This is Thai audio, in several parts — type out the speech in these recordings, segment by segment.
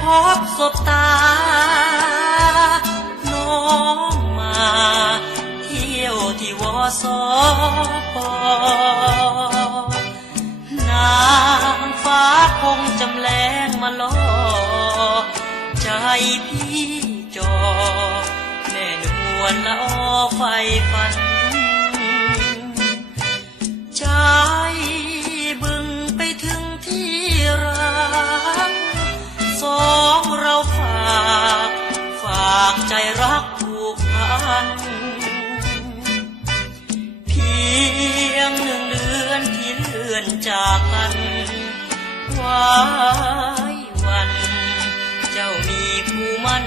พบศบตา น้องมาเที่ยวที่วอสปนางฟ้าคงจำแรงมาล่อใจพี่จอแม่นวลละออไฟฝัน จากใจรักผูกพัน เพียงหนึ่งเดือนที่เลื่อนจากกันวายวัน เจ้ามีผู้มั่น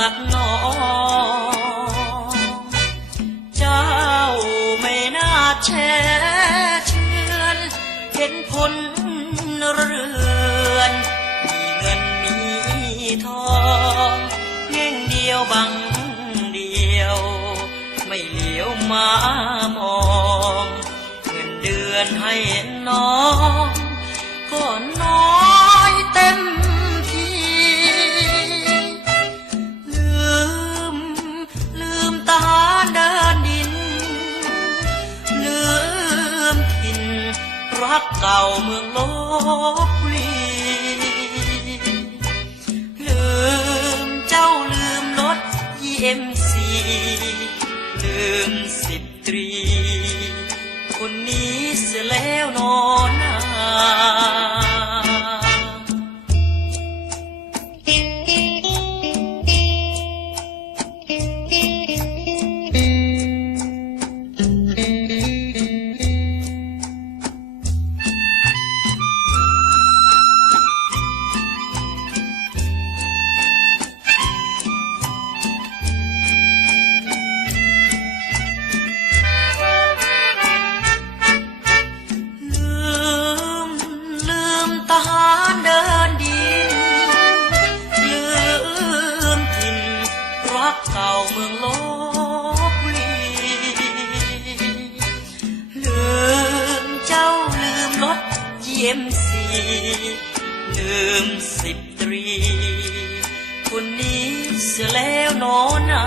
ลัดนองเจ้าไม่น่าแช่ักเก่าเมืองลบบุรี เก่าเมืองลบบุรีลืมเจ้าลืมรถเยี่ยมสีลืมสิบตรี คนนี้เสียแล้วโนนา